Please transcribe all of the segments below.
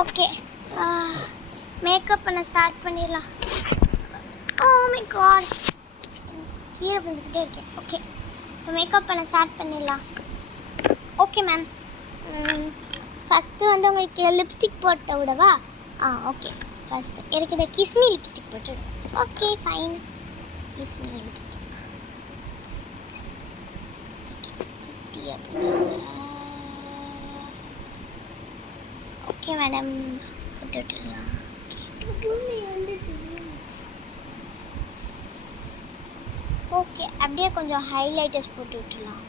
Okay, makeup பண்ண start பண்ணிடலாம். Oh my God, கீழே வந்துக்கிட்டே இருக்கேன். ஓகே, இப்போ மேக்கப் பண்ண ஸ்டார்ட் பண்ணிடலாம். ஓகே மேம், ஃபஸ்ட்டு வந்து உங்களுக்கு லிப்ஸ்டிக் போட்டு விடவா? ஓகே, ஃபஸ்ட்டு எனக்கு இந்த கிஸ்மி லிப்ஸ்டிக் போட்டு விடுவேன். Okay fine, kiss me lipstick. Okay madam, போட்டு விட்டுடலாம். ஓகே, அப்படியே கொஞ்சம் ஹைலைட்டர்ஸ் போட்டு விட்டுடலாம்.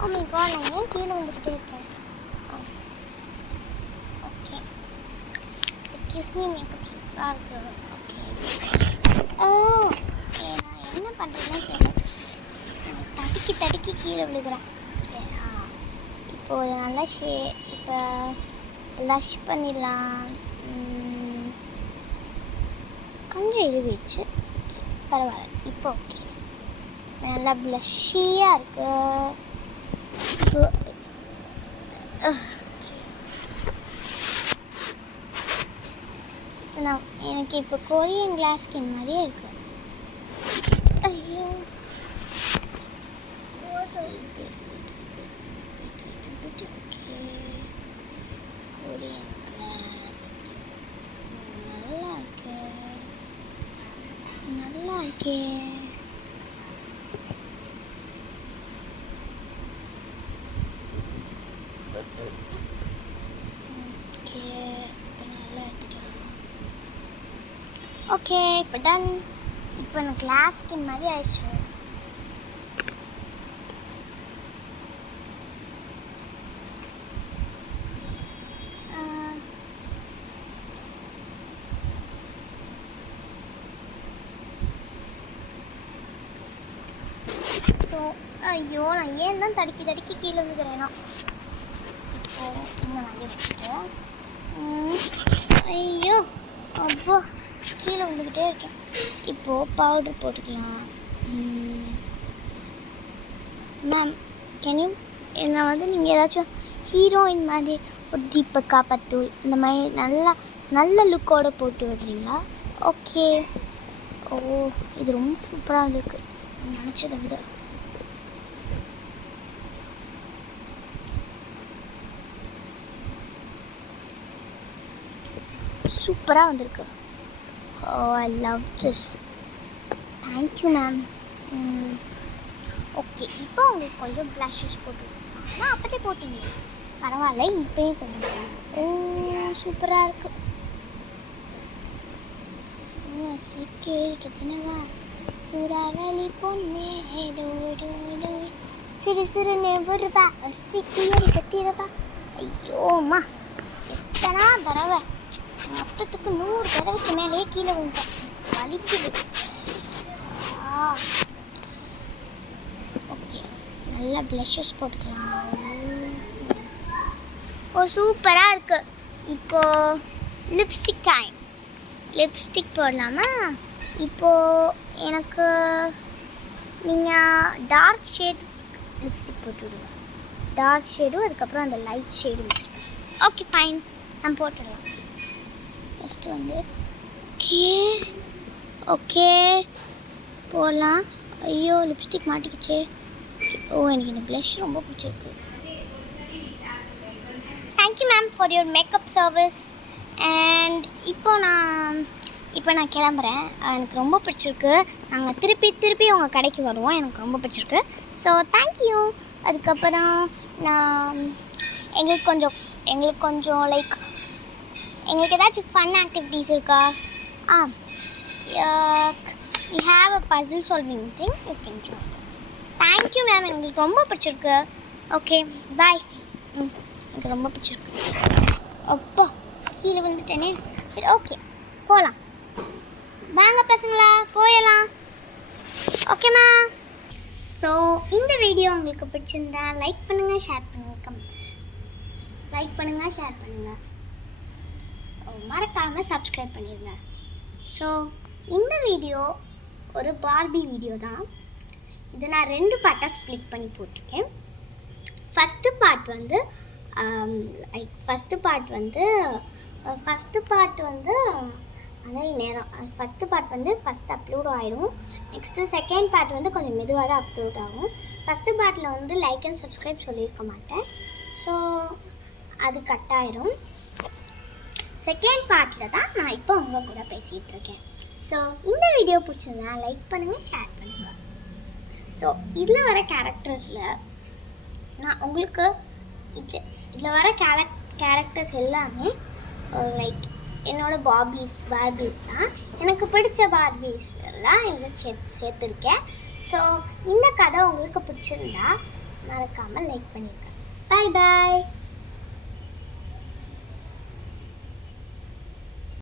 ஓ மை காட், நான் ஏன் கீழே வந்துக்கிட்டே இருக்கேன்? ஓகே, கிஸ்மி மேக்கப் சூப்பராக இருக்குது. ஓகே, நான் என்ன பண்ணுறேன்னே தெரியல, தடுக்கி கீழே விழுகிறேன். இப்போது நல்லா இப்போ ப்ளஷ் பண்ணிடலாம். கொஞ்சம் இழுவிச்சு, ஓகே பரவாயில்ல. இப்போ ஓகே, நல்லா ப்ளஷ்ஷியாக இருக்கு. இப்போ நான் எனக்கு இப்போ கொரியன் கிளாஸ் ஸ்கின் மாதிரியே இருக்கு. ஐயோ, கொரியன் கிளாஸ் ஸ்கின் நல்லா இருக்கே. ஓகே, இப்போ டன். இப்போ எனக்கு கிளாஸ் ஸ்கின் மாதிரி ஆயிடுச்சு. ஸோ ஐயோ, நான் ஏன் தான் தடுக்கி கீழே விழுகிறேன்னா, இப்போது இந்த மாதிரி வச்சுட்டோம். ஐயோ அப்போ கீழே விழுந்துக்கிட்டே இருக்கேன். இப்போது பவுடர் போட்டுக்கலாம். மேம் கேன் யூ என்ன வந்து நீங்கள் ஏதாச்சும் ஹீரோயின் மாதிரி ஒரு தீபக்கா பத்தூள் இந்த மாதிரி நல்ல லுக்கோடு போட்டு விடுறீங்களா? ஓகே. ஓ, இது ரொம்ப சூப்பராக வந்திருக்கு நினச்சதை விட. சூப்பராக வந்திருக்கு. Oh, I love this. Thank you ma'am. Okay, இப்போ உங்களுக்கு கொஞ்சம் ப்ளஷஸ் போட்டு ஆனால் அப்போதே போட்டிங்க, பரவாயில்ல. இப்போயும் கொஞ்சம் ஓ சூப்பராக இருக்குது. கேட்கத்தினவா சூறாவளி பொண்ணே சிறு நெருபா ஒரு சிட்டி கத்திரவா. ஐயோம்மா, எத்தனா தடவை, மொத்தத்துக்கு 100 தடவைக்கு மேலேயே கீழே விழுந்தேன். வலிக்குது. ஓகே, நல்லா ப்ளஷஸ் போட்டுக்கலாம். ஓ சூப்பராக இருக்கு. இப்போது லிப்ஸ்டிக் டைம். லிப்ஸ்டிக் போடலாமா? இப்போது எனக்கு நீங்கள் டார்க் ஷேட் லிப்ஸ்டிக் போட்டு விடுங்க. டார்க் ஷேடும் அதுக்கப்புறம் அந்த லைட் ஷேடும் மிக்ஸ் பண்ணி. ஓகே ஃபைன், நான் போட்டுடலாம். ஃபஸ்ட்டு வந்து ஓகே போடலாம். ஐயோ, லிப்ஸ்டிக் மாட்டிக்கிச்சே. ஓ, எனக்கு இந்த ப்ளஷ் ரொம்ப பிடிச்சிருக்கு. Thank you ma'am for your makeup service. And இப்போ நான் கிளம்புறேன். எனக்கு ரொம்ப பிடிச்சிருக்கு. நாங்கள் திருப்பி உங்கள் கடைக்கு வருவோம். எனக்கு ரொம்ப பிடிச்சிருக்கு. So thank you. அதுக்கப்புறம் எங்களுக்கு கொஞ்சம் லைக் எங்களுக்கு ஏதாச்சும் ஃபன் ஆக்டிவிட்டீஸ் இருக்கா? we have a puzzle solving thing. You can join that. Thank you ma'am, எங்களுக்கு ரொம்ப பிடிச்சிருக்கு. Okay bye. எனக்கு ரொம்ப பிடிச்சிருக்கு. அப்பா கீழே விழுந்துட்டேனே. சரி ஓகே போகலாம். வாங்க பசங்களா போயலாம். ஓகேம்மா. ஸோ இந்த வீடியோ உங்களுக்கு பிடிச்சிருந்தா லைக் பண்ணுங்கள், ஷேர் பண்ணுங்கள். ஸோ மறக்காமல் சப்ஸ்கிரைப் பண்ணிடுங்க. ஸோ இந்த வீடியோ ஒரு பார்பி வீடியோ தான். இதை நான் 2 பார்ட்டாக ஸ்ப்ளிட் பண்ணி போட்டிருக்கேன். ஃபஸ்ட்டு பார்ட் வந்து ஃபஸ்ட்டு பார்ட் வந்து அதே நேரம் ஃபஸ்ட்டு பார்ட் வந்து ஃபஸ்ட் அப்லோட் ஆயிரும். நெக்ஸ்ட்டு செகண்ட் பார்ட் வந்து கொஞ்சம் மெதுவாக தான் அப்லோட் ஆகும். ஃபஸ்ட்டு பார்ட்டில் வந்து லைக் அண்ட் சப்ஸ்கிரைப் சொல்லியிருக்க மாட்டேன், ஸோ அது கட் ஆயிரும். செகண்ட் பார்ட்டில் தான் நான் இப்போ உங்கள் கூட பேசிகிட்டு இருக்கேன். ஸோ இந்த வீடியோ பிடிச்சிருந்தா லைக் பண்ணுங்கள், ஷேர் பண்ணுங்கள். ஸோ இதில் வர கேரக்டர்ஸில் நான் உங்களுக்கு இதில் வர கேரக்டர்ஸ் எல்லாமே லைக் என்னோடய பார்பீஸ் தான். எனக்கு பிடிச்ச பார்பீஸ் எல்லாம் இதில் சேர்த்துருக்கேன். ஸோ இந்த கதை உங்களுக்கு பிடிச்சிருந்தா மறக்காமல் லைக் பண்ணியிருக்கேன். பாய் பாய்.